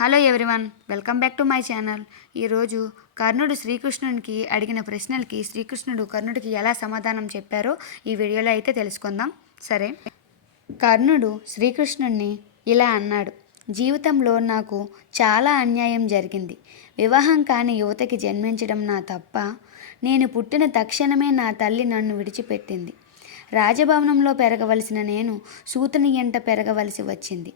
Hello everyone welcome back to my channel. ఈరోజు కర్ణుడు శ్రీకృష్ణునికి అడిగిన ప్రశ్నలకి శ్రీకృష్ణుడు కర్ణుడికి ఎలా సమాధానం చెప్పారో ఈ వీడియోలో అయితే తెలుసుకుందాం. సరే కర్ణుడు శ్రీకృష్ణుణ్ణి ఇలా అన్నాడు జీవితంలో నాకు చాలా అన్యాయం జరిగింది. వివాహం కాని యువతకి జన్మించడం నా తప్ప నేను పుట్టిన తక్షణమే నా తల్లి నన్ను విడిచిపెట్టింది. రాజభవనంలో పెరగవలసిన నేను సూతుని ఎంట పెరగవలసి వచ్చింది.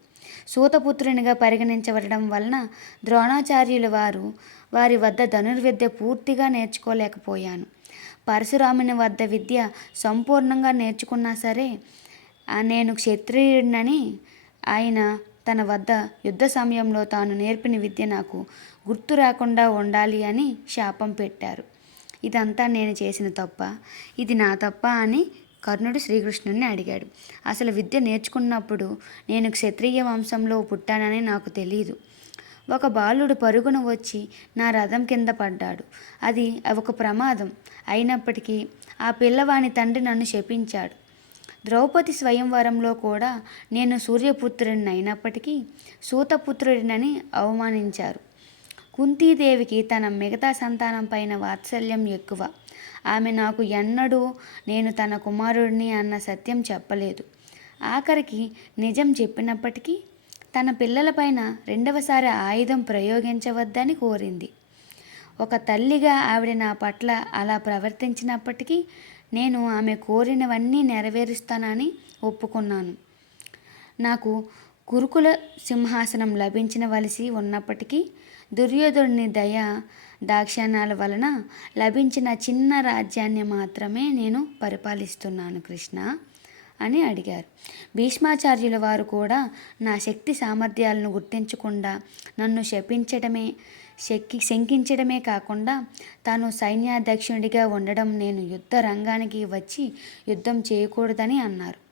సూతపుత్రునిగా పరిగణించబడడం వలన ద్రోణాచార్యుల వారు వారి వద్ద ధనుర్విద్య పూర్తిగా నేర్చుకోలేకపోయాను. పరశురాముని వద్ద విద్య సంపూర్ణంగా నేర్చుకున్నా సరే నేను క్షత్రియుడినని ఆయన తన వద్ద యుద్ధ సమయంలో తాను నేర్పిన విద్య నాకు గుర్తు రాకుండా ఉండాలి అని శాపం పెట్టారు. ఇదంతా నేను చేసిన తప్ప ఇది నా తప్ప అని కర్ణుడు శ్రీకృష్ణుని అడిగాడు. అసలు విద్య నేర్చుకున్నప్పుడు నేను క్షత్రియ వంశంలో పుట్టానని నాకు తెలియదు ఒక బాలుడు పరుగున వచ్చి నా రథం కింద పడ్డాడు. అది ఒక ప్రమాదం. అయినప్పటికీ ఆ పిల్లవాని తండ్రి నన్ను శపించాడు. ద్రౌపది స్వయంవరంలో కూడా నేను సూర్యపుత్రుడిని అయినప్పటికీ సూతపుత్రుడినని అవమానించారు. కుంతీదేవికి తన మిగతా సంతానం పైన వాత్సల్యం ఎక్కువ. ఆమె నాకు ఎన్నడూ నేను తన కుమారుడిని అన్న సత్యం చెప్పలేదు. ఆఖరికి నిజం చెప్పినప్పటికీ తన పిల్లలపైన రెండవసారి ఆయుధం ప్రయోగించవద్దని కోరింది. ఒక తల్లిగా ఆవిడ నా పట్ల అలా ప్రవర్తించినప్పటికీ నేను ఆమె కోరినవన్నీ నెరవేరుస్తానని ఒప్పుకున్నాను. నాకు కురుకుల సింహాసనం లభించవలసి ఉన్నప్పటికీ దుర్యోధనుని దయ దాక్షాణ్యాల వలన లభించిన చిన్న రాజ్యాన్ని మాత్రమే నేను పరిపాలిస్తున్నాను కృష్ణ అని అడిగారు. భీష్మాచార్యుల వారు కూడా నా శక్తి సామర్థ్యాలను గుర్తించకుండా నన్ను శపించడమే శక్కి శంకించడమే కాకుండా తాను సైన్యాధ్యక్షుడిగా ఉండడం నేను యుద్ధ రంగానికి వచ్చి యుద్ధం చేయకూడదని అన్నారు.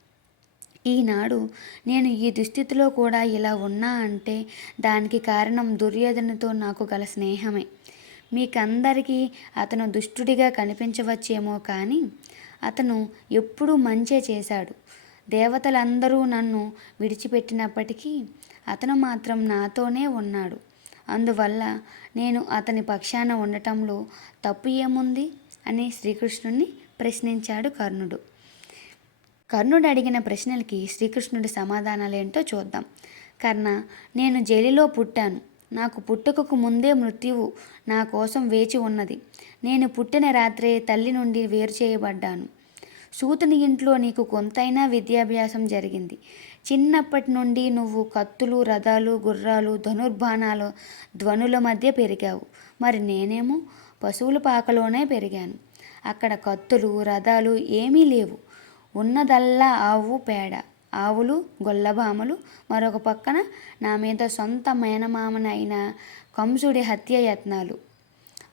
ఈనాడు నేను ఈ దుస్థితిలో కూడా ఇలా ఉన్నా అంటే దానికి కారణం దుర్యోధనతో నాకు గల స్నేహమే. మీకందరికీ అతను దుష్టుడిగా కనిపించవచ్చేమో కానీ అతను ఎప్పుడూ మంచే చేశాడు. దేవతలందరూ నన్ను విడిచిపెట్టినప్పటికీ అతను మాత్రం నాతోనే ఉన్నాడు. అందువల్ల నేను అతని పక్షాన ఉండటంలో తప్పు ఏముంది? అని శ్రీకృష్ణుణ్ణి ప్రశ్నించాడు కర్ణుడు. కర్ణుడు అడిగిన ప్రశ్నలకి శ్రీకృష్ణుడి సమాధానాలేంటో చూద్దాం. కర్ణ నేను జైలులో పుట్టాను. నాకు పుట్టుకకు ముందే మృత్యువు నా కోసం వేచి ఉన్నది. నేను పుట్టిన రాత్రే తల్లి నుండి వేరు చేయబడ్డాను. సూతుని ఇంట్లో నీకు కొంతైనా విద్యాభ్యాసం జరిగింది. చిన్నప్పటి నుండి నువ్వు కత్తులు రథాలు గుర్రాలు ధనుర్బాణాలు ధ్వనుల మధ్య పెరిగావు. మరి నేనేమో పశువుల పాకలోనే పెరిగాను. అక్కడ కత్తులు రథాలు ఏమీ లేవు. ఉన్నదల్లా ఆవు పేడ. ఆవులు గొల్లభామలు మరొక పక్కన నా మీద సొంత మేనమామనైన కంసుడి హత్య యత్నాలు.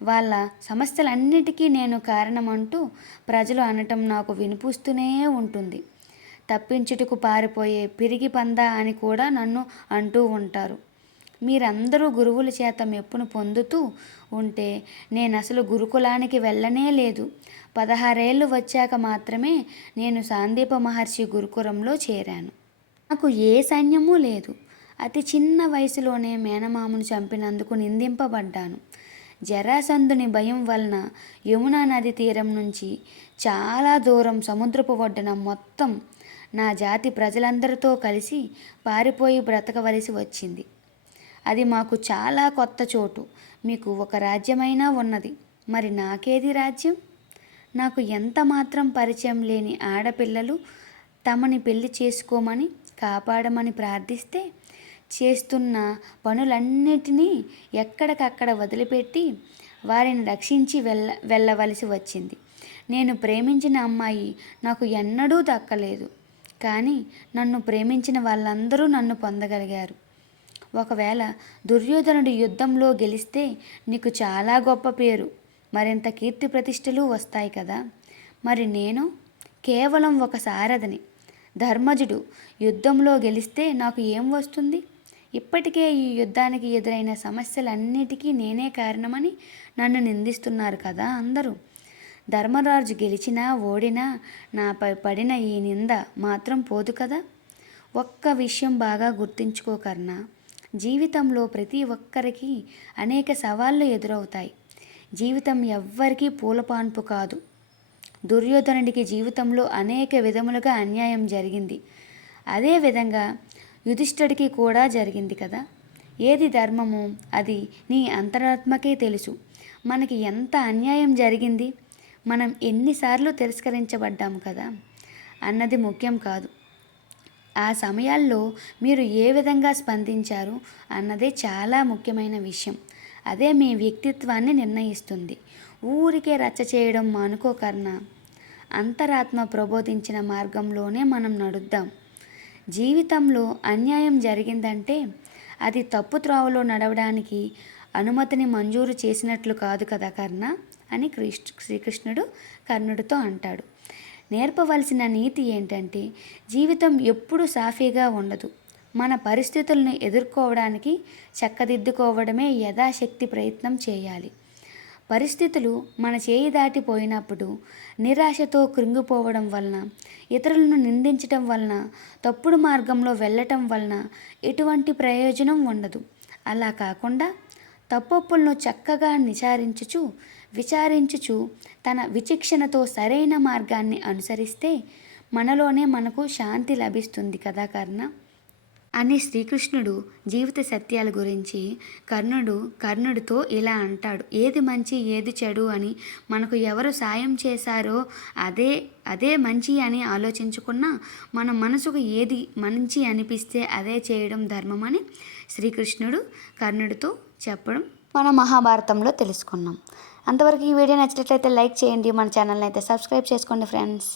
వాళ్ళ సమస్యలన్నిటికీ నేను కారణమంటూ ప్రజలు అనటం నాకు వినిపిస్తూనే ఉంటుంది. తప్పించుటకు పారిపోయే పిరిగి పంద అని కూడా నన్ను అంటూ ఉంటారు. మీరందరూ గురువుల చేత మెప్పును పొందుతూ ఉంటే నేను అసలు గురుకులానికి వెళ్ళనే లేదు. పదహారేళ్ళు వచ్చాక మాత్రమే నేను సాందీప మహర్షి గురుకులంలో చేరాను. నాకు ఏ సైన్యమూ లేదు. అతి చిన్న వయసులోనే మేనమామను చంపినందుకు నిందింపబడ్డాను. జరాసంధుని భయం వలన యమునా నది తీరం నుంచి చాలా దూరం సముద్రపు ఒడ్డున మొత్తం నా జాతి ప్రజలందరితో కలిసి పారిపోయి బ్రతకవలసి వచ్చింది. అది మాకు చాలా కొత్త చోటు. మీకు ఒక రాజ్యమైనా ఉన్నది. మరి నాకేది రాజ్యం? నాకు ఎంత మాత్రం పరిచయం లేని ఆడపిల్లలు తమని పెళ్ళి చేసుకోమని కాపాడమని ప్రార్థిస్తే చేస్తున్న పనులన్నిటినీ ఎక్కడికక్కడ వదిలిపెట్టి వారిని రక్షించి వెళ్ళ వెళ్ళవలసి వచ్చింది. నేను ప్రేమించిన అమ్మాయి నాకు ఎన్నడూ దక్కలేదు. కానీ నన్ను ప్రేమించిన వాళ్ళందరూ నన్ను పొందగలిగారు. ఒకవేళ దుర్యోధనుడు యుద్ధంలో గెలిస్తే నీకు చాలా గొప్ప పేరు. మరింత కీర్తి ప్రతిష్టలు వస్తాయి కదా. మరి నేను? కేవలం ఒక సారథిని. ధర్మజుడు యుద్ధంలో గెలిస్తే నాకు ఏం వస్తుంది? ఇప్పటికే ఈ యుద్ధానికి ఎదురైన సమస్యలన్నిటికీ నేనే కారణమని నన్ను నిందిస్తున్నారు కదా అందరూ. ధర్మరాజు గెలిచినా ఓడినా నాపై పడిన ఈ నింద మాత్రం పోదు కదా. ఒక్క విషయం బాగా గుర్తుంచుకోకర్నా జీవితంలో ప్రతి ఒక్కరికి అనేక సవాళ్ళు ఎదురవుతాయి. జీవితం ఎవ్వరికీ పూలపాన్పు కాదు. దుర్యోధనుడికి జీవితంలో అనేక విధములుగా అన్యాయం జరిగింది. అదేవిధంగా యుధిష్ఠుడికి కూడా జరిగింది కదా. ఏది ధర్మము అది నీ అంతరాత్మకే తెలుసు. మనకి ఎంత అన్యాయం జరిగింది? మనం ఎన్నిసార్లు తిరస్కరించబడ్డాము కదా. అన్నది ముఖ్యం కాదు. ఆ సమయాల్లో మీరు ఏ విధంగా స్పందించారు అన్నదే చాలా ముఖ్యమైన విషయం. అదే మీ వ్యక్తిత్వాన్ని నిర్ణయిస్తుంది. ఊరికే రచ్చ చేయడం మానుకోకర్ణ అంతరాత్మ ప్రబోధించిన మార్గంలోనే మనం నడుద్దాం. జీవితంలో అన్యాయం జరిగిందంటే అది తప్పు త్రోవలో నడవడానికి అనుమతిని మంజూరు చేసినట్లు కాదు కదా కర్ణ అని కృష్ణ శ్రీకృష్ణుడు కర్ణుడితో అంటాడు. నేర్పవలసిన నీతి ఏంటంటే జీవితం ఎప్పుడూ సాఫీగా ఉండదు. మన పరిస్థితులను ఎదుర్కోవడానికి చక్కదిద్దుకోవడమే యథాశక్తి ప్రయత్నం చేయాలి. పరిస్థితులు మన చేయి దాటిపోయినప్పుడు నిరాశతో కృంగిపోవడం వలన ఇతరులను నిందించటం వలన తప్పుడు మార్గంలో వెళ్ళటం వలన ఎటువంటి ప్రయోజనం ఉండదు. అలా కాకుండా తప్పొప్పులను చక్కగా నిచారించుచు విచారించుచు తన విచక్షణతో సరైన మార్గాన్ని అనుసరిస్తే మనలోనే మనకు శాంతి లభిస్తుంది కదా కర్ణ? అని శ్రీకృష్ణుడు జీవిత సత్యాల గురించి కర్ణుడు కర్ణుడితో ఇలా అంటాడు. ఏది మంచి ఏది చెడు అని మనకు ఎవరు సాయం చేశారో అదే అదే మంచి అని ఆలోచించుకున్నా మన మనసుకు ఏది మంచి అనిపిస్తే అదే చేయడం ధర్మం అని శ్రీకృష్ణుడు కర్ణుడితో చెప్పడం మన మహాభారతంలో తెలుసుకున్నాం. అంతవరకు ఈ వీడియో నచ్చినట్లయితే లైక్ చేయండి. మన ఛానల్ని అయితే సబ్స్క్రైబ్ చేసుకోండి ఫ్రెండ్స్